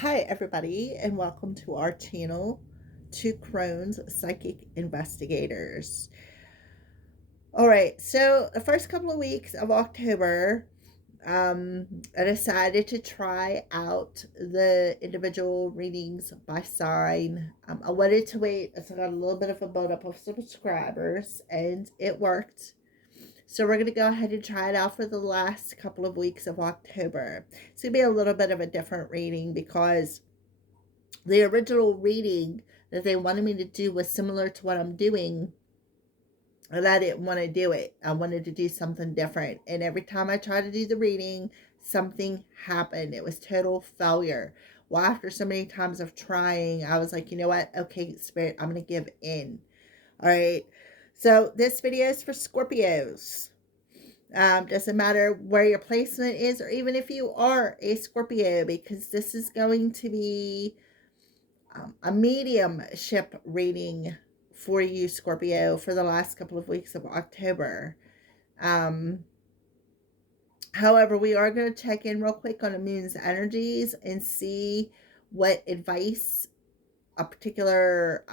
Hi, everybody, and welcome to our channel, Two Crones Psychic Investigators. All right, so the first couple of weeks of October, I decided to try out the individual readings by sign. I wanted to wait as I got a little bit of a buildup of subscribers, and it worked. So we're going to go ahead and try it out for the last couple of weeks of October. It's going to be a little bit of a different reading because the original reading that they wanted me to do was similar to what I'm doing, and I didn't want to do it. I wanted to do something different. And every time I tried to do the reading, something happened. It was total failure. Well, after so many times of trying, I was like, you know what? Okay, Spirit, I'm going to give in. All right. So this video is for Scorpios. Doesn't matter where your placement is, or even if you are a Scorpio, because this is going to be a mediumship reading for you, Scorpio, for the last couple of weeks of October. However, we are going to check in real quick on the moon's energies and see what advice a particular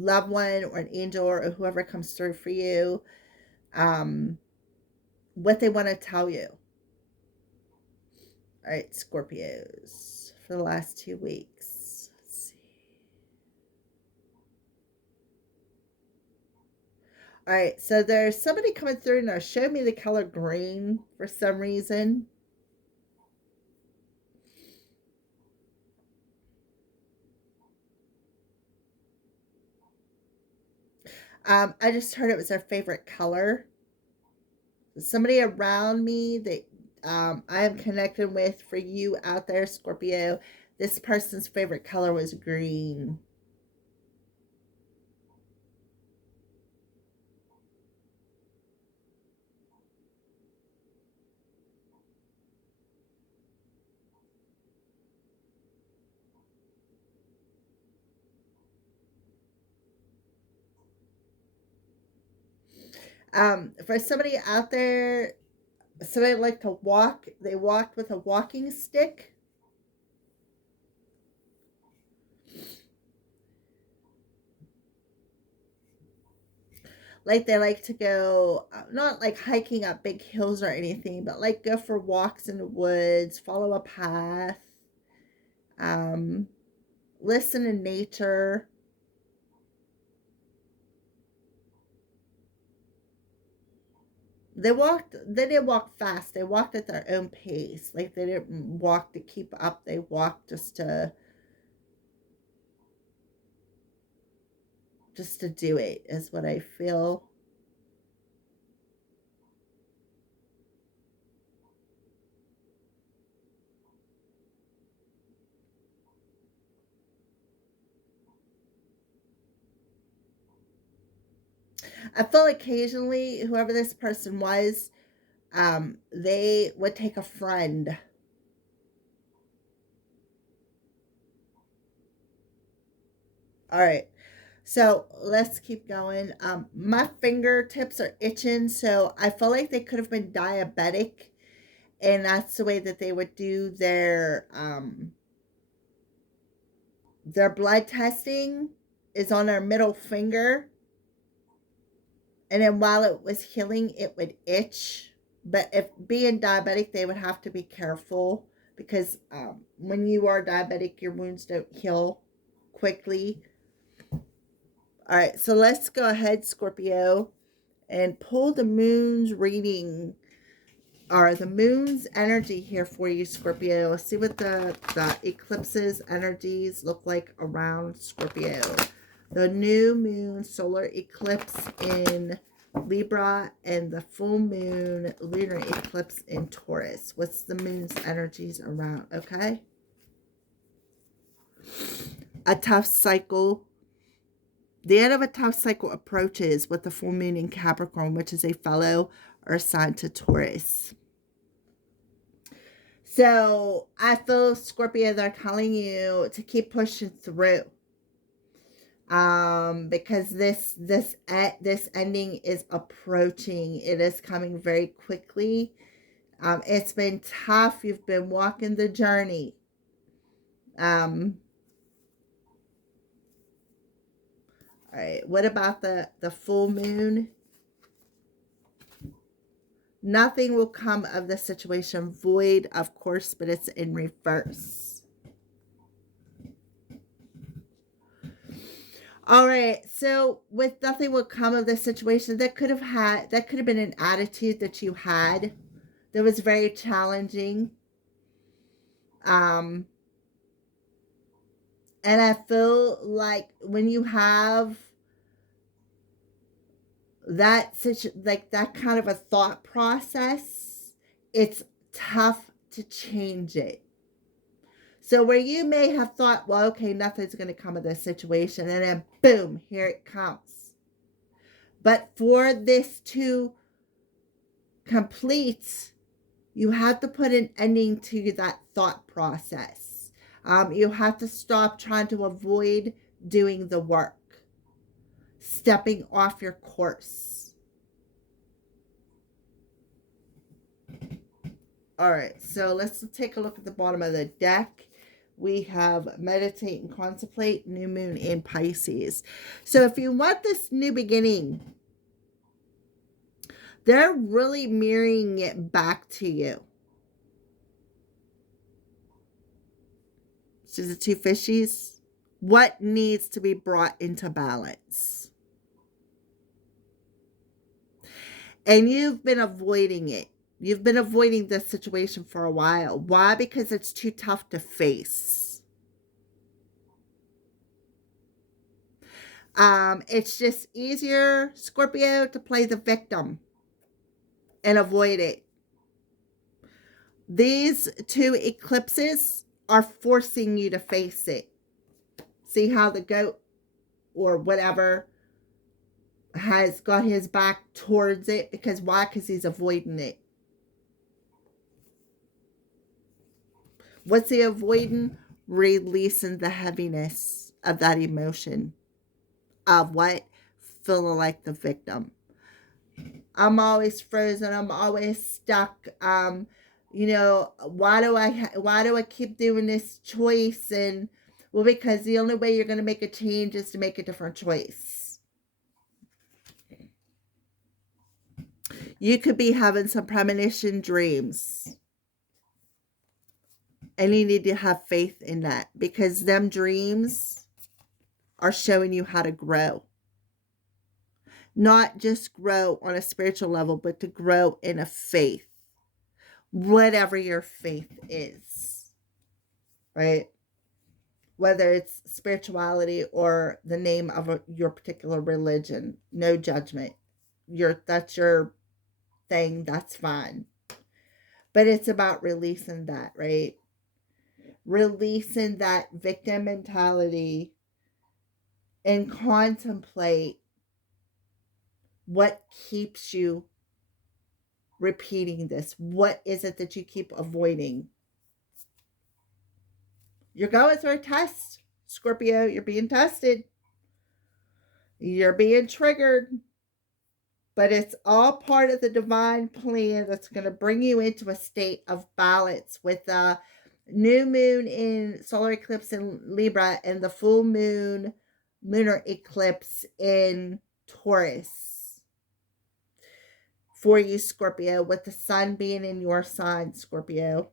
loved one or an angel or whoever comes through for you, what they want to tell you. All right, Scorpios, for the last 2 weeks. Let's see. All right, so there's somebody coming through and they're showing me the color green for some reason. I just heard it was their favorite color. Somebody around me that I am connected with, for you out there, Scorpio, this person's favorite color was green. For somebody out there, somebody like to walk, they walked with a walking stick. Like they like to go, not like hiking up big hills or anything, but like go for walks in the woods, follow a path, um, listen to nature. They didn't walk fast. They walked at their own pace. Like they didn't walk to keep up. They walked just to do it, is what I feel. I feel occasionally whoever this person was, they would take a friend. All right. So let's keep going. My fingertips are itching, so I feel like they could have been diabetic, and that's the way that they would do their blood testing is on their middle finger, and then while it was healing, it would itch. But if being diabetic, they would have to be careful because when you are diabetic, your wounds don't heal quickly. All right, so let's go ahead, Scorpio, and pull the moon's reading, or the moon's energy here for you, Scorpio. Let's see what the eclipse's energies look like around Scorpio. The new moon solar eclipse in Libra and the full moon lunar eclipse in Taurus. What's the moon's energies around? Okay. A tough cycle. The end of a tough cycle approaches with the full moon in Capricorn, which is a fellow earth sign to Taurus. So I feel, Scorpio, they're telling you to keep pushing through. Because this ending is approaching. It is coming very quickly. It's been tough. You've been walking the journey. All right. What about the full moon? Nothing will come of the situation void, of course, but it's in reverse. All right. So with nothing will come of the situation, that could have been an attitude that you had that was very challenging. And I feel like when you have like that kind of a thought process, it's tough to change it. So where you may have thought, well, okay, nothing's going to come of this situation, and then boom, here it comes. But for this to complete, you have to put an ending to that thought process. You have to stop trying to avoid doing the work, stepping off your course. All right, so let's take a look at the bottom of the deck. We have meditate and contemplate, new moon in Pisces. So if you want this new beginning, they're really mirroring it back to you. So the two fishies. What needs to be brought into balance? And you've been avoiding it. You've been avoiding this situation for a while. Why? Because it's too tough to face. It's just easier, Scorpio, to play the victim and avoid it. These two eclipses are forcing you to face it. See how the goat or whatever has got his back towards it? Because why? Because he's avoiding it. What's he avoiding? Releasing the heaviness of that emotion. Of what? Feeling like the victim. I'm always frozen. I'm always stuck. You know, why do I keep doing this choice? And well, because the only way you're going to make a change is to make a different choice. You could be having some premonition dreams. And you need to have faith in that, because them dreams are showing you how to grow. Not just grow on a spiritual level, but to grow in a faith. Whatever your faith is. Right? Whether it's spirituality or the name of your particular religion. No judgment. That's your thing. That's fine. But it's about releasing that, right? Releasing that victim mentality and contemplate what keeps you repeating this. What is it that you keep avoiding? You're going through a test, Scorpio. You're being tested. You're being triggered. But it's all part of the divine plan that's going to bring you into a state of balance with the new moon in solar eclipse in Libra and the full moon lunar eclipse in Taurus for you, Scorpio, with the sun being in your sign, Scorpio.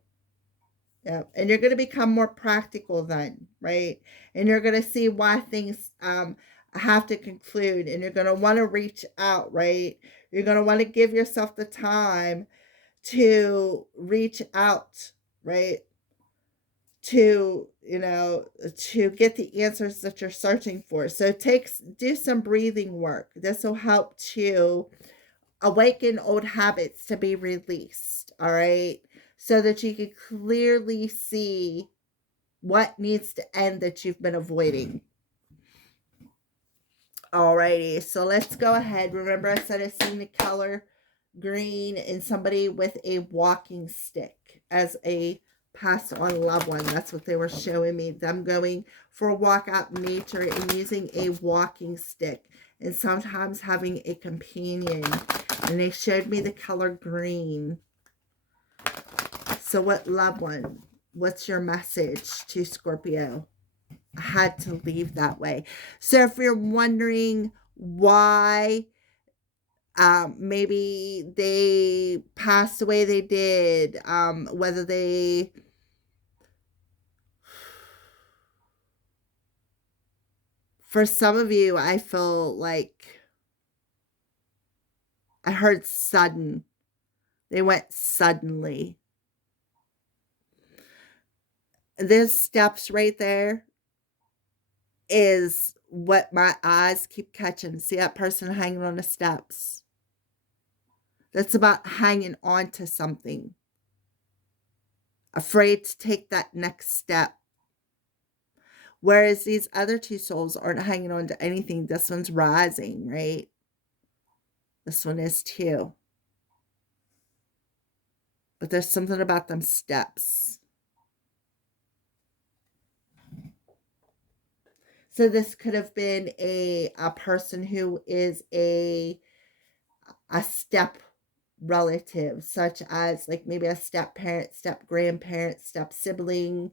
Yeah. And you're going to become more practical then, right? And you're going to see why things have to conclude, and you're going to want to reach out, right? You're going to want to give yourself the time to reach out, right? To, to get the answers that you're searching for. So do some breathing work. This will help to awaken old habits to be released, all right? So that you can clearly see what needs to end that you've been avoiding. Alrighty, so let's go ahead. Remember I said I seen the color green in somebody with a walking stick as a passed on loved one. That's what they were showing me. Them going for a walk out in nature and using a walking stick. And sometimes having a companion. And they showed me the color green. So what, loved one, what's your message to Scorpio? I had to leave that way. So if you're wondering why maybe they passed the way they did, whether they, for some of you, I feel like I heard sudden. They went suddenly. There's steps right there is what my eyes keep catching. See that person hanging on the steps? That's about hanging on to something. Afraid to take that next step. Whereas these other two souls aren't hanging on to anything. This one's rising, right? This one is too. But there's something about them steps. So this could have been a person who is a step relative, such as like maybe a step parent, step grandparent, step sibling.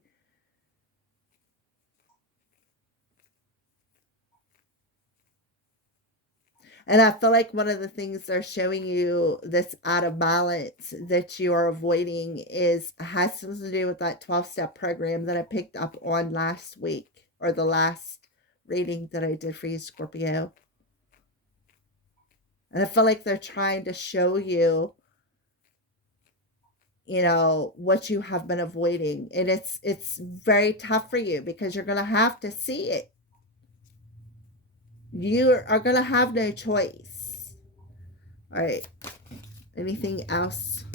And I feel like one of the things they're showing you that's out of balance that you are avoiding has something to do with that 12-step program that I picked up on last week, or the last reading that I did for you, Scorpio. And I feel like they're trying to show you, what you have been avoiding. And it's very tough for you because you're going to have to see it. You are going to have no choice. All right. Anything else?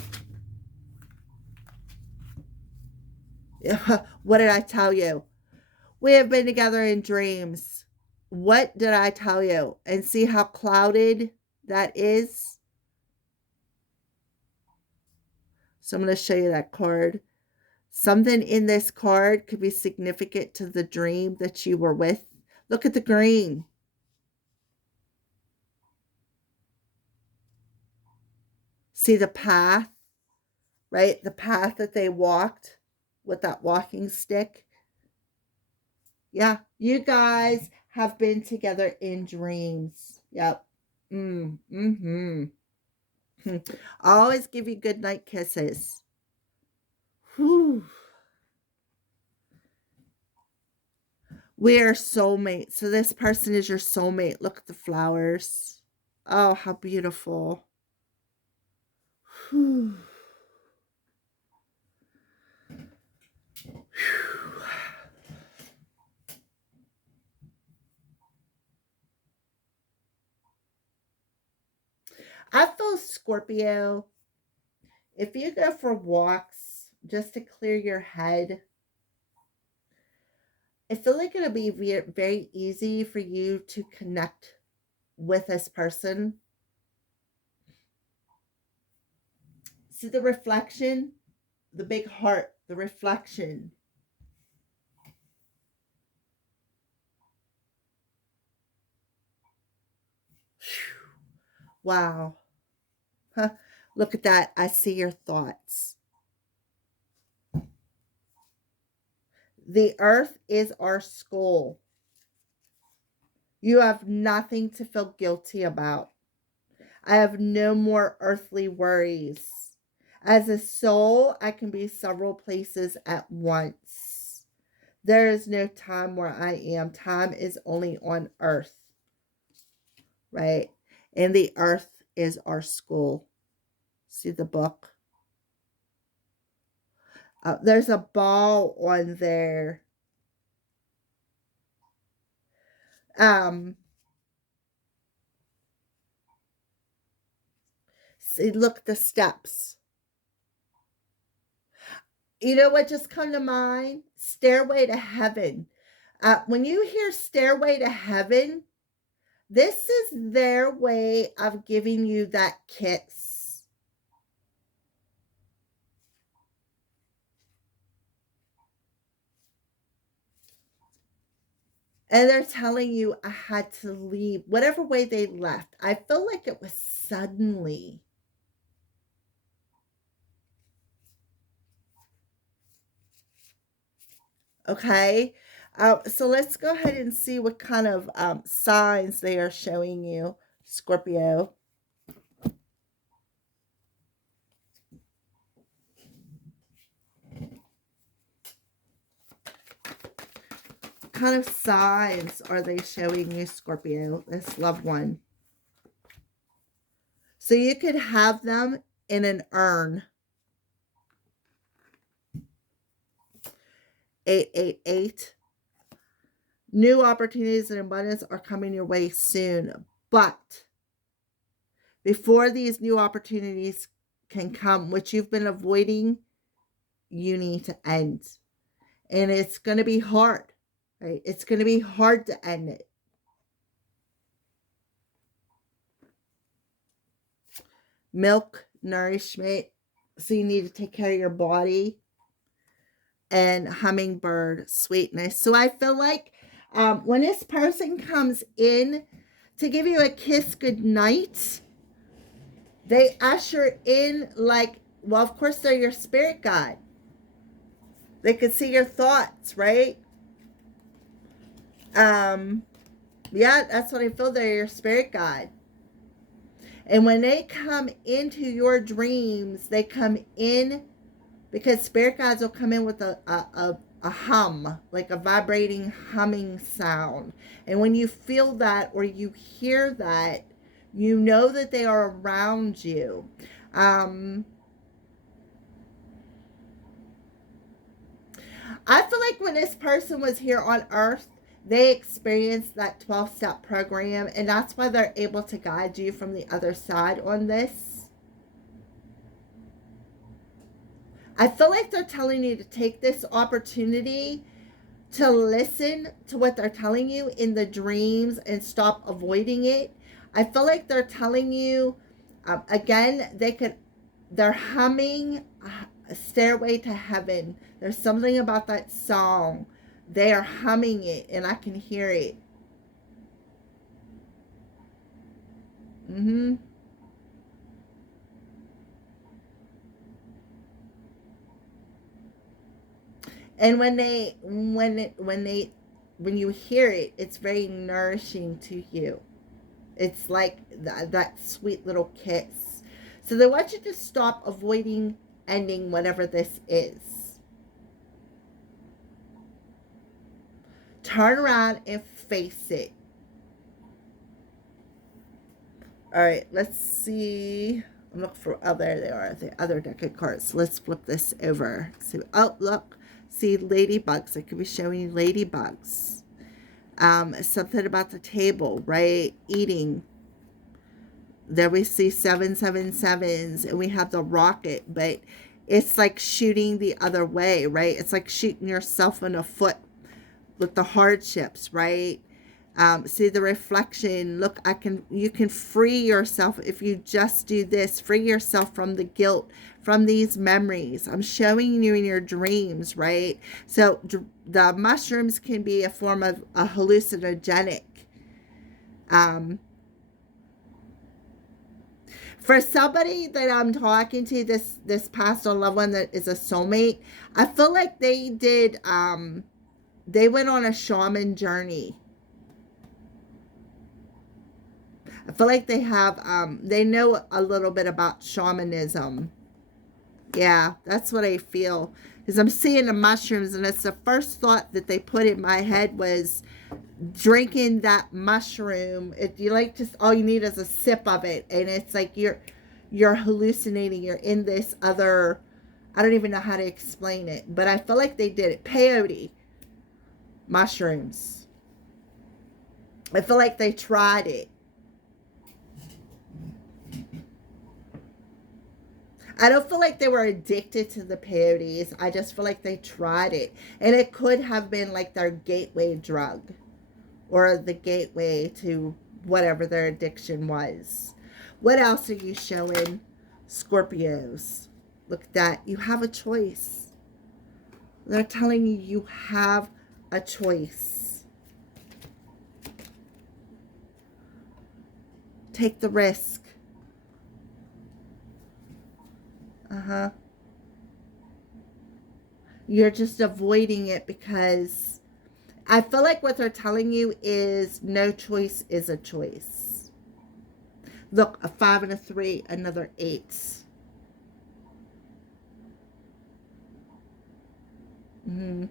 What did I tell you? We have been together in dreams. What did I tell you? And see how clouded that is? So I'm going to show you that card. Something in this card could be significant to the dream that you were with. Look at the green. See the path, right? The path that they walked with that walking stick. Yeah, you guys have been together in dreams. Yep. Mm-hmm. I always give you good night kisses. Whew. We are soulmates. So this person is your soulmate. Look at the flowers. Oh, how beautiful. Whew. I feel, Scorpio, if you go for walks just to clear your head, I feel like it'll be very easy for you to connect with this person. See the reflection, the big heart, the reflection. Wow. Huh. Look at that. I see your thoughts. The earth is our skull. You have nothing to feel guilty about. I have no more earthly worries. As a soul, I can be several places at once. There is no time where I am. Time is only on earth, right? And the earth is our school. See the book? There's a ball on there. See, look, the steps. You know what just come to mind? Stairway to Heaven. When you hear Stairway to Heaven, this is their way of giving you that kiss. And they're telling you, I had to leave. Whatever way they left, I feel like it was suddenly. Okay. So let's go ahead and see what kind of signs they are showing you, Scorpio. What kind of signs are they showing you, Scorpio, this loved one? So you could have them in an urn. 888. New opportunities and abundance are coming your way soon. But before these new opportunities can come, which you've been avoiding, you need to end. And it's going to be hard, right? It's going to be hard to end it. Milk, nourishment. So you need to take care of your body. And hummingbird, sweetness. So I feel like when this person comes in to give you a kiss goodnight, they usher in like, well, of course, they're your spirit guide. They could see your thoughts, right? Yeah, that's what I feel. They're your spirit guide. And when they come into your dreams, they come in because spirit guides will come in with a hum, like a vibrating humming sound. And when you feel that or you hear that, you know that they are around you. I feel like when this person was here on earth, they experienced that 12-step program, and that's why they're able to guide you from the other side on this. I feel like they're telling you to take this opportunity to listen to what they're telling you in the dreams and stop avoiding it. I feel like they're telling you, again, they're humming a Stairway to Heaven. There's something about that song. They are humming it, and I can hear it. And when you hear it, it's very nourishing to you. It's like that sweet little kiss. So they want you to stop avoiding ending whatever this is. Turn around and face it. All right, let's see. I'm looking for, oh, there they are, the other deck of cards. Let's flip this over. See, oh, look. See, ladybugs. I could be showing you ladybugs. Something about the table, right? Eating. There we see 777s, and we have the rocket, but it's like shooting the other way, right? It's like shooting yourself in the foot with the hardships, right? See the reflection. Look, you can free yourself if you just do this. Free yourself from the guilt, from these memories. I'm showing you in your dreams, right? So the mushrooms can be a form of a hallucinogenic. For somebody that I'm talking to, this past or loved one that is a soulmate, I feel like they did. They went on a shaman journey. I feel like they have, they know a little bit about shamanism. Yeah, that's what I feel. Because I'm seeing the mushrooms, and it's the first thought that they put in my head was drinking that mushroom. You like, just all you need is a sip of it, and it's like you're hallucinating. You're in this other, I don't even know how to explain it, but I feel like they did it. Peyote mushrooms. I feel like they tried it. I don't feel like they were addicted to the peyotes. I just feel like they tried it. And it could have been like their gateway drug, or the gateway to whatever their addiction was. What else are you showing, Scorpios? Look at that. You have a choice. They're telling you you have a choice. Take the risk. You're just avoiding it because I feel like what they're telling you is no choice is a choice. Look, a 5 and a 3, another 8. Mm-hmm.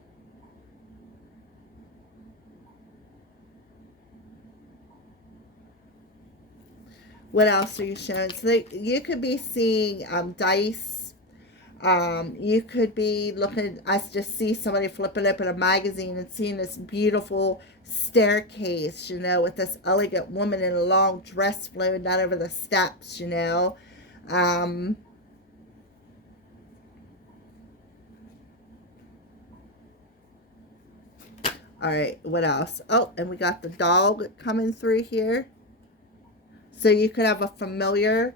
What else are you showing? So you could be seeing dice. You could be looking, I just see somebody flipping open a magazine and seeing this beautiful staircase, with this elegant woman in a long dress flowing down over the steps. Um, all right, what else? Oh, and we got the dog coming through here. So you could have a familiar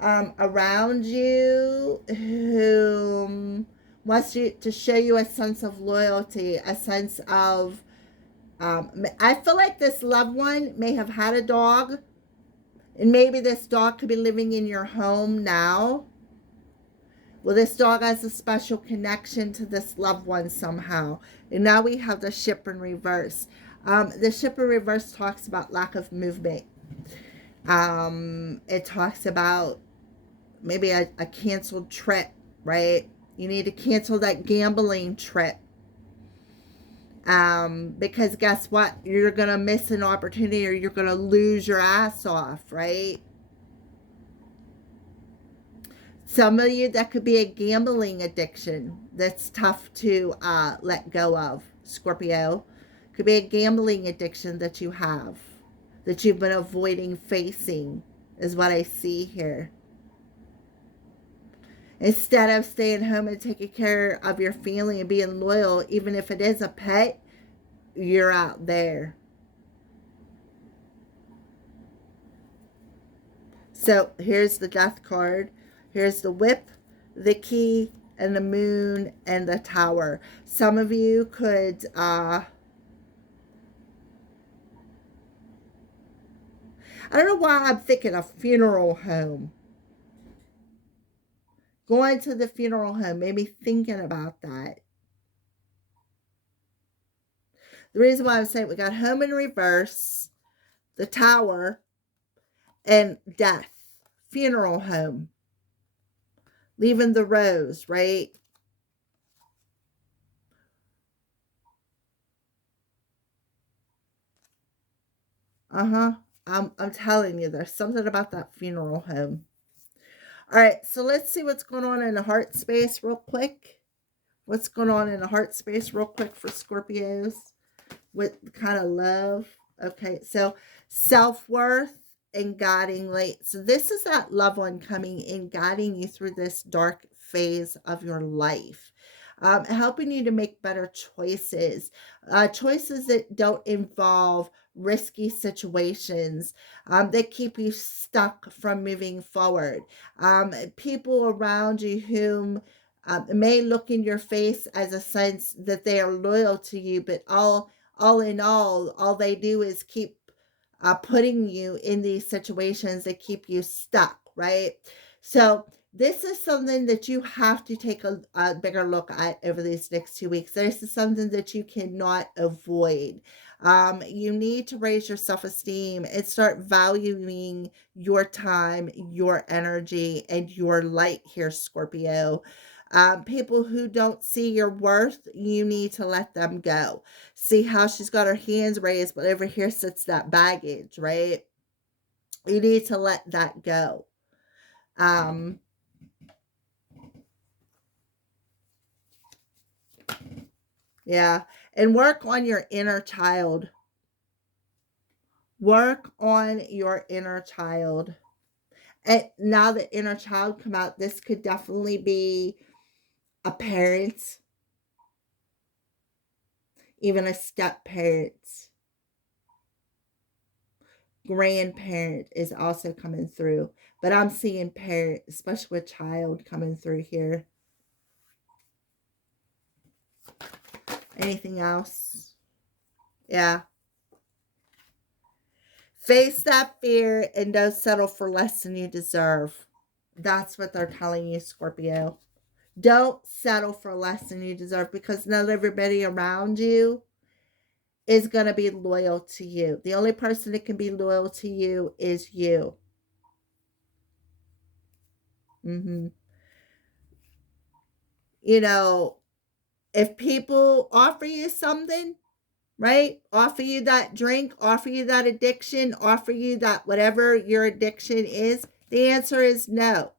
around you who wants you to show you a sense of loyalty, a sense of. I feel like this loved one may have had a dog, and maybe this dog could be living in your home now. Well, this dog has a special connection to this loved one somehow. And now we have the ship in reverse. The ship in reverse talks about lack of movement. It talks about maybe a canceled trip, right? You need to cancel that gambling trip. Because guess what? You're going to miss an opportunity or you're going to lose your ass off, right? Some of you, that could be a gambling addiction that's tough to let go of, Scorpio. Could be a gambling addiction that you have, that you've been avoiding facing, is what I see here. Instead of staying home and taking care of your family and being loyal, even if it is a pet, you're out there. So here's the death card. Here's the whip, the key, and the moon, and the tower. Some of you could, I don't know why I'm thinking a funeral home. Going to the funeral home, maybe thinking about that. The reason why I'm saying we got home in reverse, the tower, and death. Funeral home. Leaving the rose, right? Uh-huh. I'm telling you, there's something about that funeral home. All right, so let's see what's going on in the heart space real quick. What's going on in the heart space real quick for Scorpios? What kind of love? Okay, so self-worth and guiding light. So this is that loved one coming in, guiding you through this dark phase of your life. Helping you to make better choices, choices that don't involve risky situations, that keep you stuck from moving forward. People around you whom may look in your face as a sense that they are loyal to you, but all in all they do is keep putting you in these situations that keep you stuck, right? So this is something that you have to take a bigger look at over these next 2 weeks. This is something that you cannot avoid. You need to raise your self-esteem and start valuing your time, your energy, and your light here, Scorpio. People who don't see your worth, you need to let them go. See how she's got her hands raised, but over here sits that baggage, right? You need to let that go. Um, yeah. And work on your inner child. Work on your inner child. And now that inner child come out, this could definitely be a parent, even a step parent. Grandparent is also coming through. But I'm seeing parent, especially with child coming through here. Anything else? Yeah. Face that fear and don't settle for less than you deserve. That's what they're telling you, Scorpio. Don't settle for less than you deserve, because not everybody around you is going to be loyal to you. The only person that can be loyal to you is you. Mm-hmm. You know, if people offer you something, right? Offer you that drink, offer you that addiction, offer you that whatever your addiction is, the answer is no.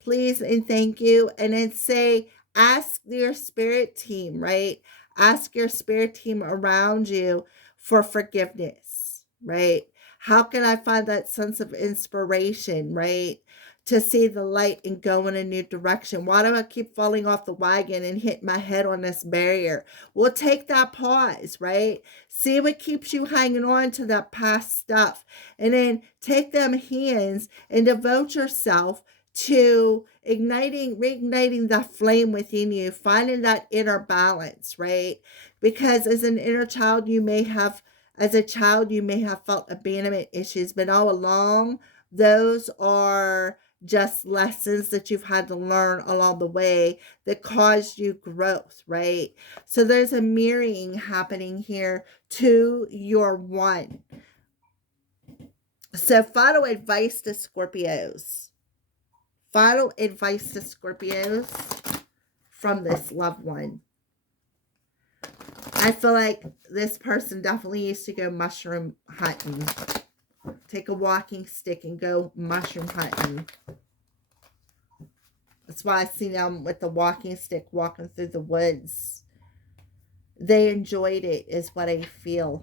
Please and thank you. And then say, ask your spirit team, right? Ask your spirit team around you for forgiveness, right? How can I find that sense of inspiration, right? To see the light and go in a new direction? Why do I keep falling off the wagon and hit my head on this barrier? Well, take that pause, right? See what keeps you hanging on to that past stuff. And then take them hands and devote yourself to reigniting that flame within you, finding that inner balance, right? Because as an inner child, as a child, you may have felt abandonment issues, but all along, those are just lessons that you've had to learn along the way that caused you growth, right? So there's a mirroring happening here to your one. So final advice to Scorpios. Final advice to Scorpios from this loved one. I feel like this person definitely used to go mushroom hunting. Take a walking stick and go mushroom hunting. That's why I see them with the walking stick walking through the woods. They enjoyed it, is what I feel.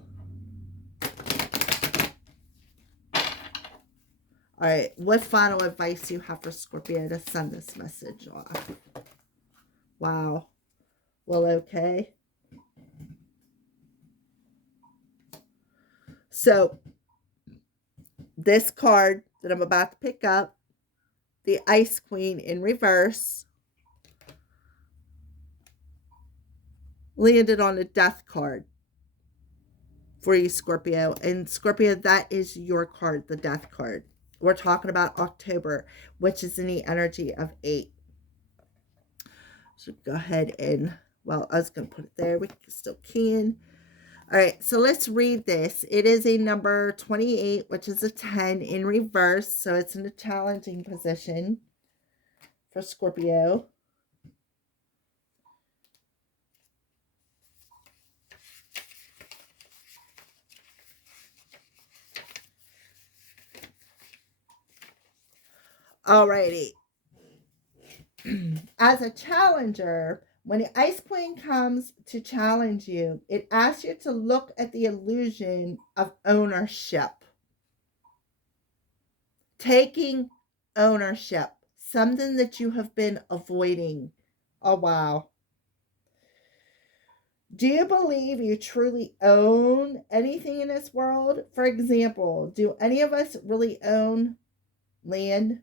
All right, what final advice do you have for Scorpio to send this message off? Wow. Well, okay. So, this card that I'm about to pick up, the Ice Queen in reverse, landed on the Death card for you, Scorpio. And Scorpio, that is your card, the Death card. We're talking about October, which is in the energy of 8. So go ahead and, well, I was going to put it there. We still can. All right, so let's read this. It is a number 28, which is a 10 in reverse. So it's in a challenging position for Scorpio. Alrighty. As a challenger, when the Ice Queen comes to challenge you, it asks you to look at the illusion of ownership. Taking ownership, something that you have been avoiding. Oh, wow. Do you believe you truly own anything in this world? For example, do any of us really own land?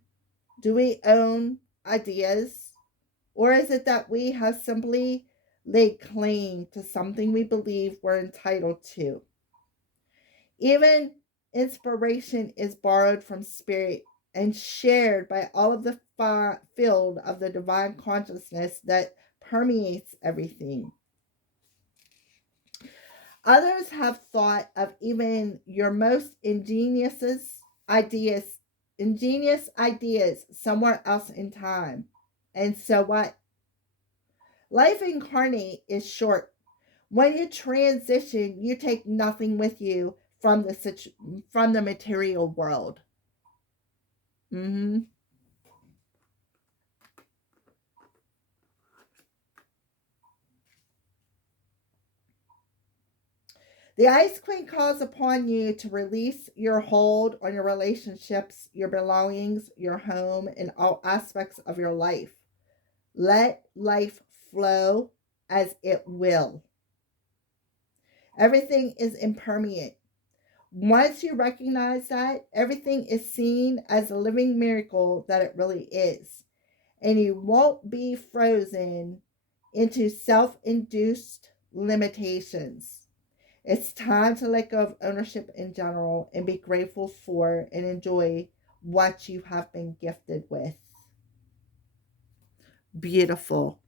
Do we own ideas? Or is it that we have simply laid claim to something we believe we're entitled to? Even inspiration is borrowed from spirit and shared by all of the field of the divine consciousness that permeates everything. Others have thought of even your most ingenious ideas somewhere else in time. And so what? Life incarnate is short. When you transition, you take nothing with you from the material world. Mm-hmm. The Ice Queen calls upon you to release your hold on your relationships, your belongings, your home, and all aspects of your life. Let life flow as it will. Everything is impermanent. Once you recognize that, everything is seen as a living miracle that it really is. And you won't be frozen into self induced limitations. It's time to let go of ownership in general and be grateful for and enjoy what you have been gifted with. Beautiful.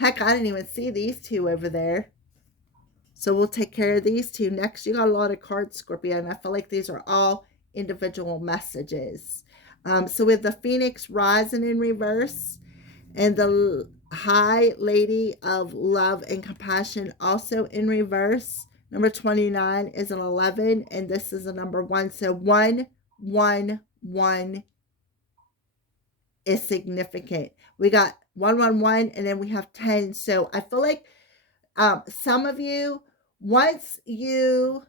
Heck, I didn't even see these two over there. So we'll take care of these two. Next, you got a lot of cards, Scorpio, and I feel like these are all individual messages. So we have the Phoenix rising in reverse and the High Lady of Love and Compassion also in reverse. Number 29 is an 11, and this is a number 1. So 1, 1, 1 is significant. We got 1, 1, 1, and then we have 10. So I feel like some of you, once you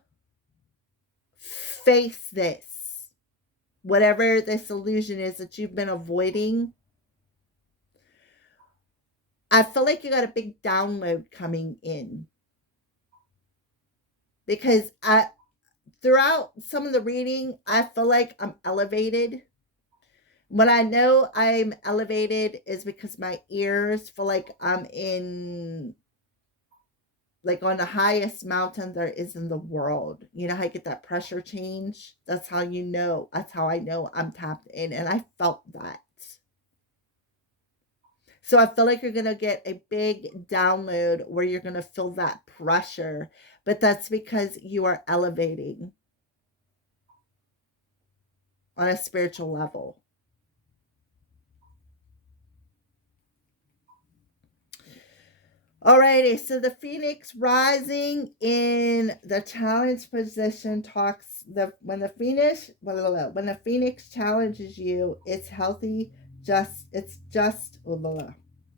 face this, whatever this illusion is that you've been avoiding, I feel like you got a big download coming in. Because throughout some of the reading, I feel like I'm elevated. When I know I'm elevated is because my ears feel like I'm in, like, on the highest mountain there is in the world. You know how you get that pressure change? That's how you know. That's how I know I'm tapped in. And I felt that. So I feel like you're going to get a big download where you're going to feel that pressure. But that's because you are elevating on a spiritual level. Alrighty, so the Phoenix rising in the challenge position talks when the Phoenix challenges you, it's healthy,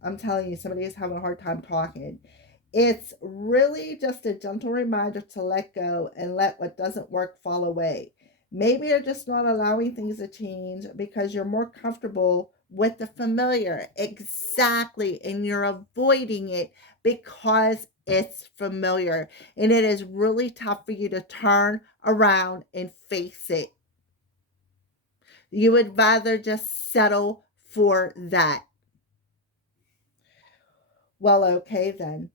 I'm telling you, somebody is having a hard time talking. It's really just a gentle reminder to let go and let what doesn't work fall away. Maybe you're just not allowing things to change because you're more comfortable with the familiar. Exactly. And you're avoiding it because it's familiar. And it is really tough for you to turn around and face it. You would rather just settle for that. Well, okay then.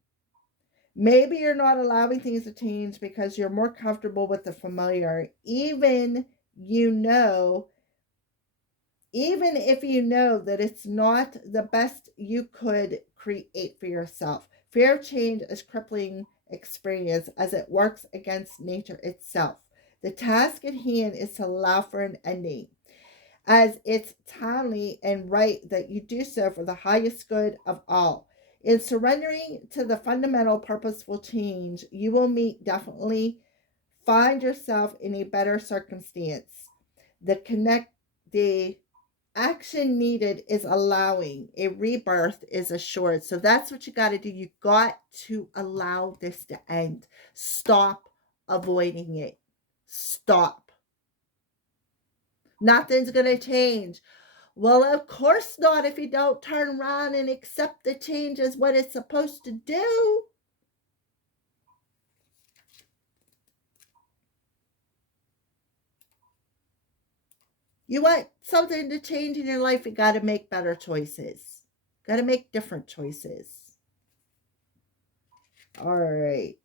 Maybe you're not allowing things to change because you're more comfortable with the familiar, even if you know that it's not the best you could create for yourself. Fear of change is crippling experience as it works against nature itself. The task at hand is to allow for an ending, as it's timely and right that you do so for the highest good of all. In surrendering to the fundamental purposeful change, you will definitely find yourself in a better circumstance. The action needed is allowing. A rebirth is assured. So that's what you got to do. You got to allow this to end. Stop avoiding it. Stop. Nothing's going to change. Well, of course not if you don't turn around and accept the change as what it's supposed to do. You want something to change in your life, you got to make better choices. Got to make different choices. All right.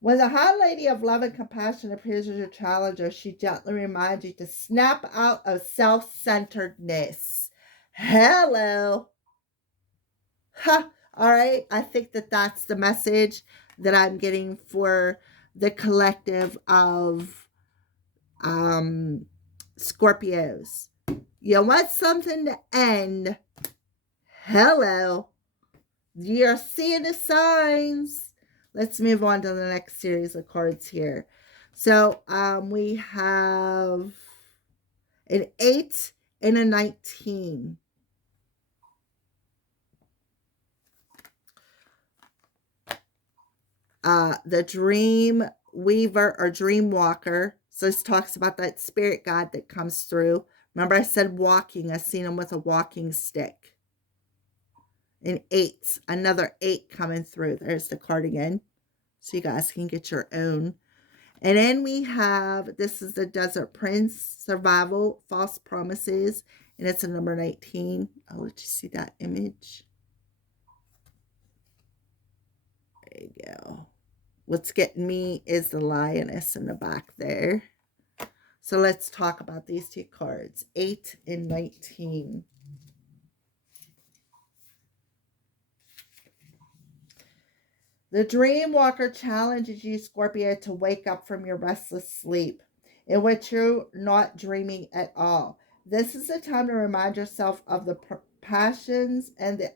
When the High Lady of Love and Compassion appears as your challenger, she gently reminds you to snap out of self-centeredness. Hello. Ha. All right. I think that's the message that I'm getting for the collective of Scorpios. You want something to end. Hello. You're seeing the signs. Let's move on to the next series of cards here. So we have an 8 and a 19. The dream weaver or dream walker. So this talks about that spirit guide that comes through. Remember I said walking. I seen him with a walking stick. An 8. Another 8 coming through. There's the card again. So you guys can get your own. And then we have, this is the Desert Prince, Survival, False Promises. And it's a number 19. I'll let you see that image. There you go. What's getting me is the lioness in the back there. So let's talk about these two cards, 8 and 19. The dream walker challenges you, Scorpio, to wake up from your restless sleep in which you're not dreaming at all. This is a time to remind yourself of the passions and the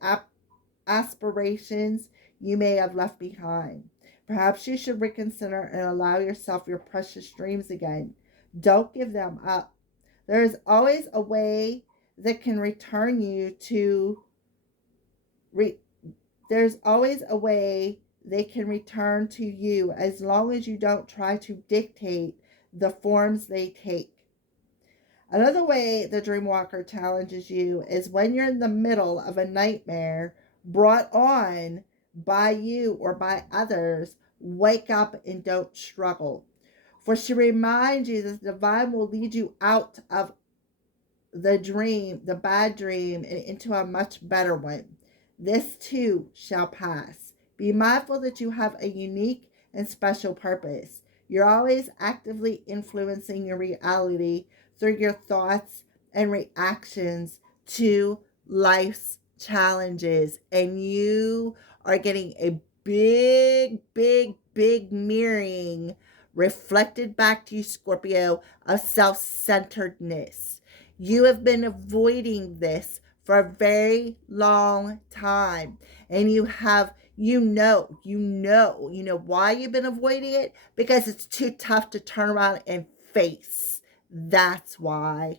aspirations you may have left behind. Perhaps you should reconsider and allow yourself your precious dreams again. Don't give them up. There is always a way that can return you to re- there's always a way they can return to you as long as you don't try to dictate the forms they take. Another way the Dreamwalker challenges you is when you're in the middle of a nightmare brought on by you or by others, wake up and don't struggle. For she reminds you that the divine will lead you out of the dream, the bad dream, and into a much better one. This too shall pass. Be mindful that you have a unique and special purpose. You're always actively influencing your reality through your thoughts and reactions to life's challenges. And you are getting a big mirroring reflected back to you, Scorpio, of self centeredness. You have been avoiding this for a very long time. And you know why you've been avoiding it? Because it's too tough to turn around and face. That's why.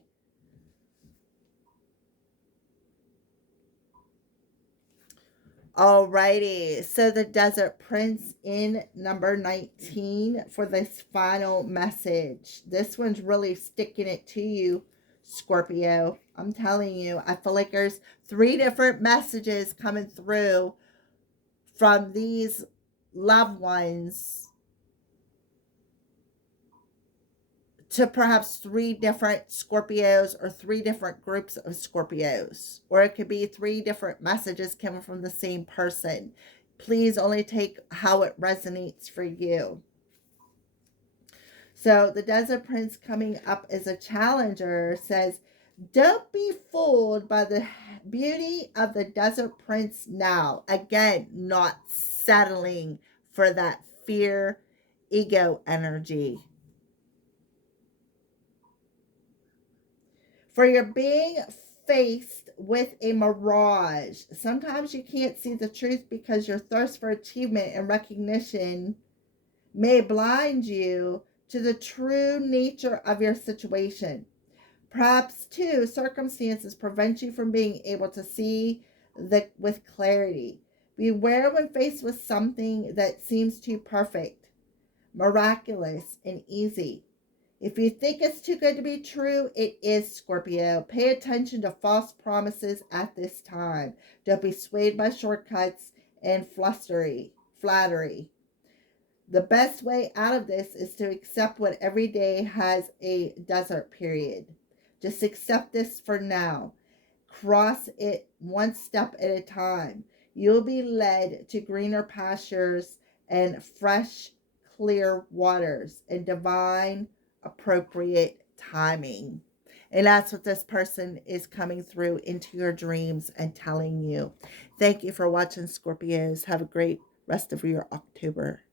Alrighty, so the Desert Prince in number 19 for this final message. This one's really sticking it to you, Scorpio. I'm telling you, I feel like there's 3 different messages coming through from these loved ones to perhaps 3 different Scorpios or 3 different groups of Scorpios. Or it could be 3 different messages coming from the same person. Please only take how it resonates for you. So the Desert Prince coming up as a challenger says, don't be fooled by the beauty of the Desert Prince now. Again, not settling for that fear, ego energy. For you're being faced with a mirage. Sometimes you can't see the truth because your thirst for achievement and recognition may blind you to the true nature of your situation. Perhaps, too, circumstances prevent you from being able to see with clarity. Beware when faced with something that seems too perfect, miraculous, and easy. If you think it's too good to be true, it is, Scorpio. Pay attention to false promises at this time. Don't be swayed by shortcuts and flattery. The best way out of this is to accept what every day has a desert period. Just accept this for now. Cross it one step at a time. You'll be led to greener pastures and fresh, clear waters and divine appropriate timing. And that's what this person is coming through into your dreams and telling you. Thank you for watching, Scorpios. Have a great rest of your October.